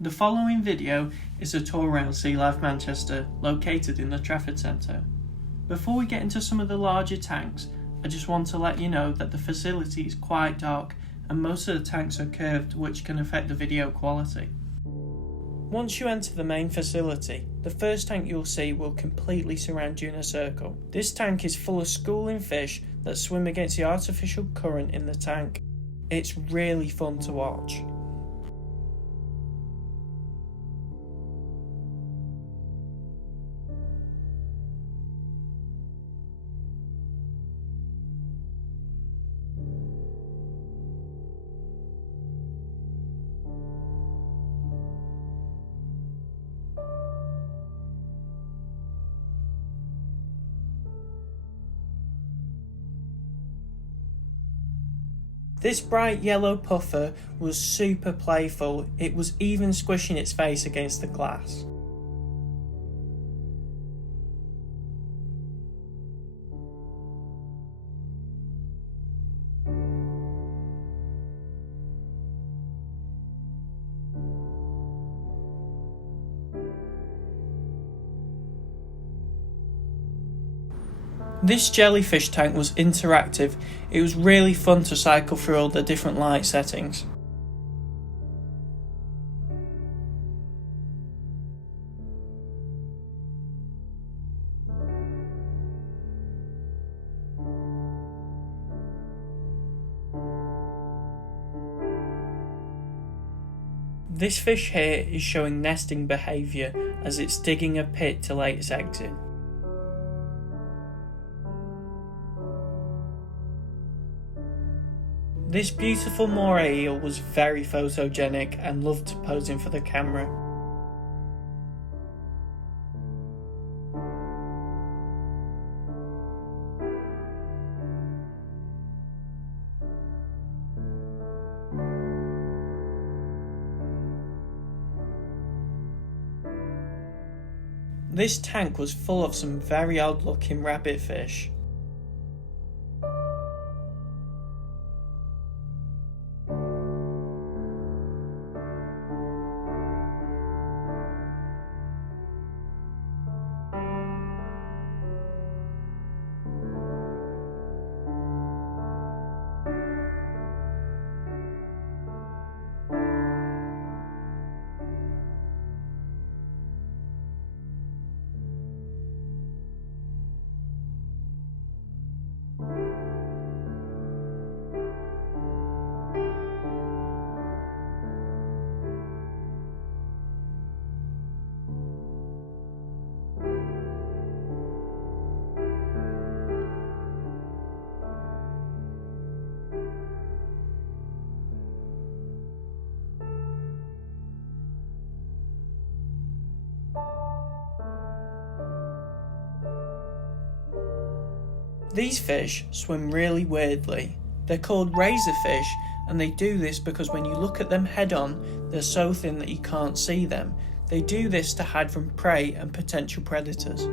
The following video is a tour around Sea Life Manchester, located in the Trafford Centre. Before we get into some of the larger tanks, I just want to let you know that the facility is quite dark and most of the tanks are curved, which can affect the video quality. Once you enter the main facility, the first tank you'll see will completely surround you in a circle. This tank is full of schooling fish that swim against the artificial current in the tank. It's really fun to watch. This bright yellow puffer was super playful, it was even squishing its face against the glass. This jellyfish tank was interactive. It was really fun to cycle through all the different light settings. This fish here is showing nesting behaviour as it's digging a pit to lay its eggs in. This beautiful Moray eel was very photogenic and loved posing for the camera. This tank was full of some very odd looking rabbit fish. These fish swim really weirdly. They're called razorfish, and they do this because when you look at them head on, they're so thin that you can't see them. They do this to hide from prey and potential predators.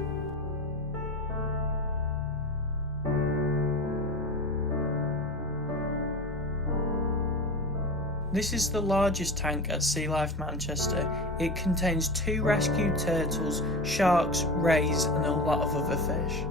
This is the largest tank at Sea Life Manchester. It contains 2 rescued turtles, sharks, rays and a lot of other fish.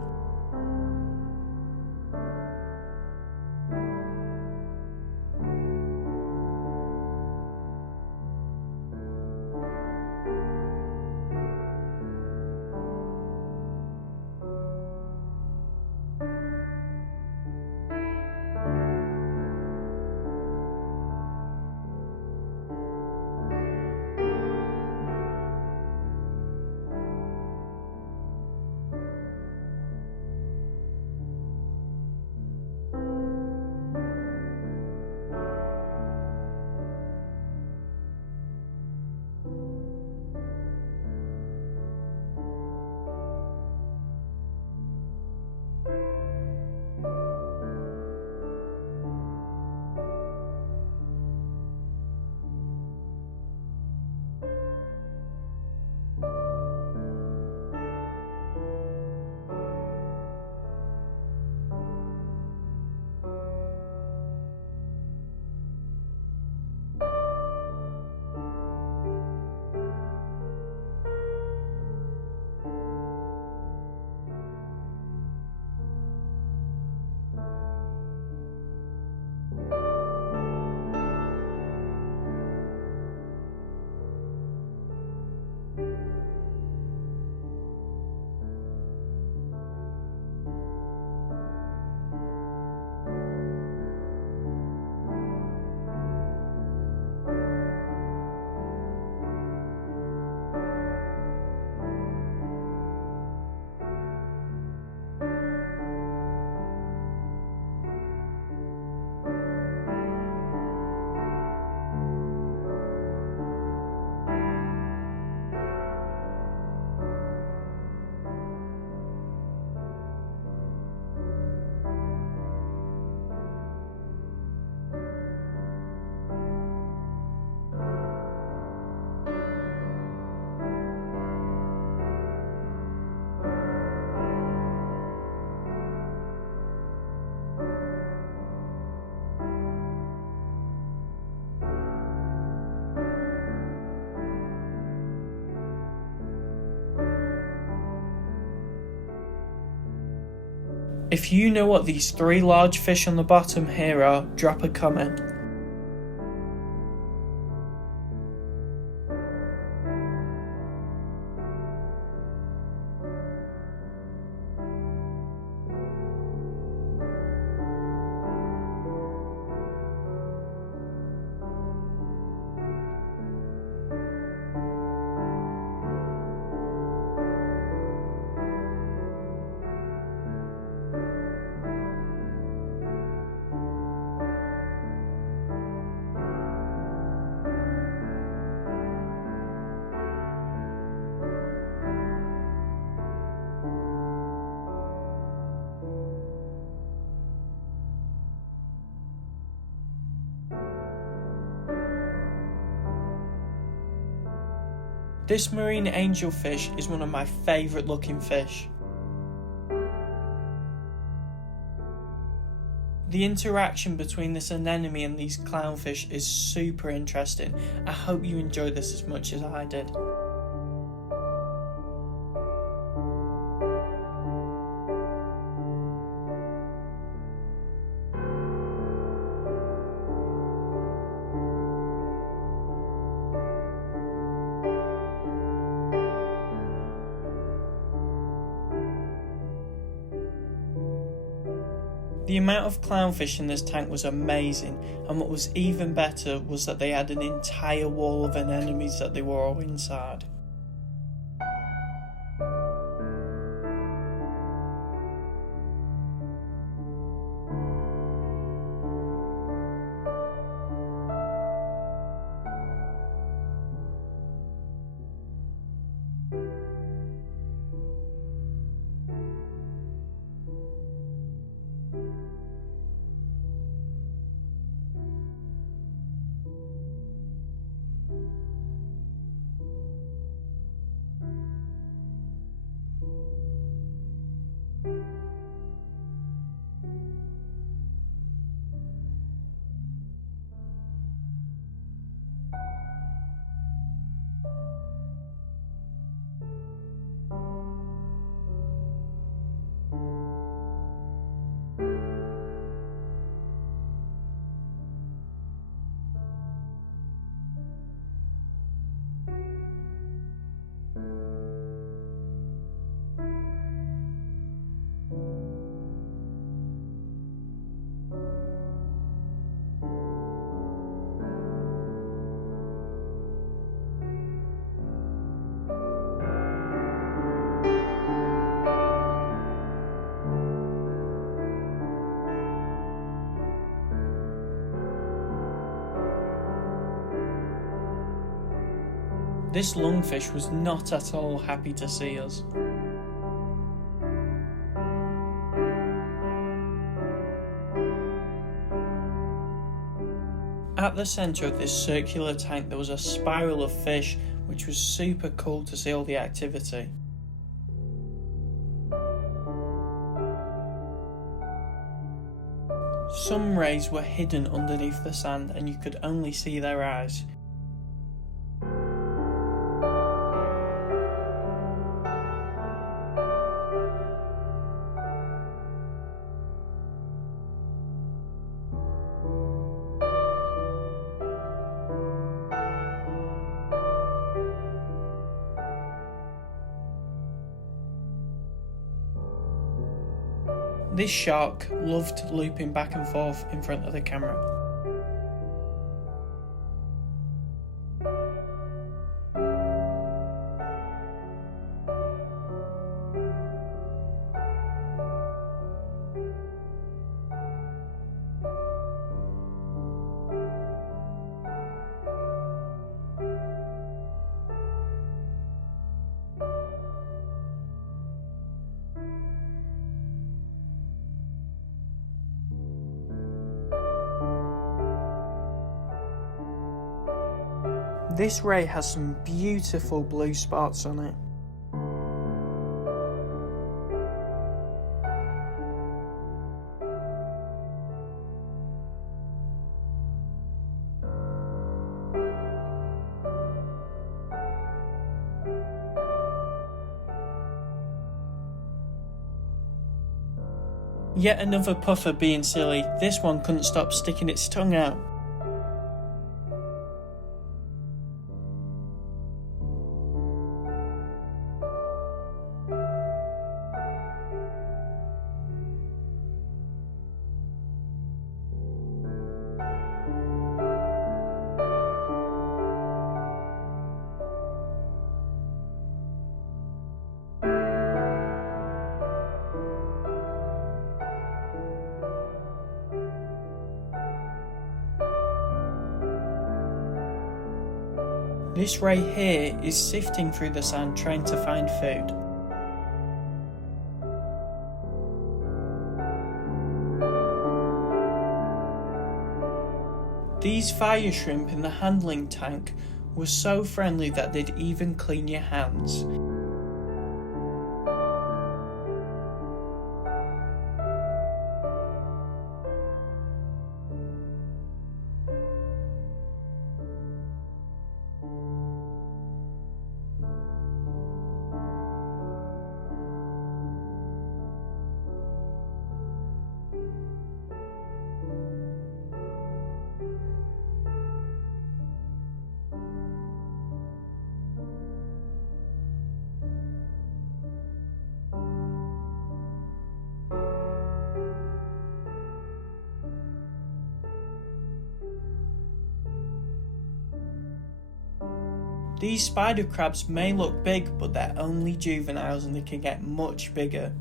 If you know what these 3 large fish on the bottom here are, drop a comment. This marine angelfish is one of my favourite looking fish. The interaction between this anemone and these clownfish is super interesting. I hope you enjoyed this as much as I did. The amount of clownfish in this tank was amazing, and what was even better was that they had an entire wall of anemones that they were all inside. This lungfish was not at all happy to see us. At the centre of this circular tank there was a spiral of fish, which was super cool to see all the activity. Some rays were hidden underneath the sand and you could only see their eyes. This shark loved looping back and forth in front of the camera. This ray has some beautiful blue spots on it. Yet another puffer being silly, this one couldn't stop sticking its tongue out. This ray here is sifting through the sand trying to find food. These fire shrimp in the handling tank were so friendly that they'd even clean your hands. These spider crabs may look big, but they're only juveniles and they can get much bigger.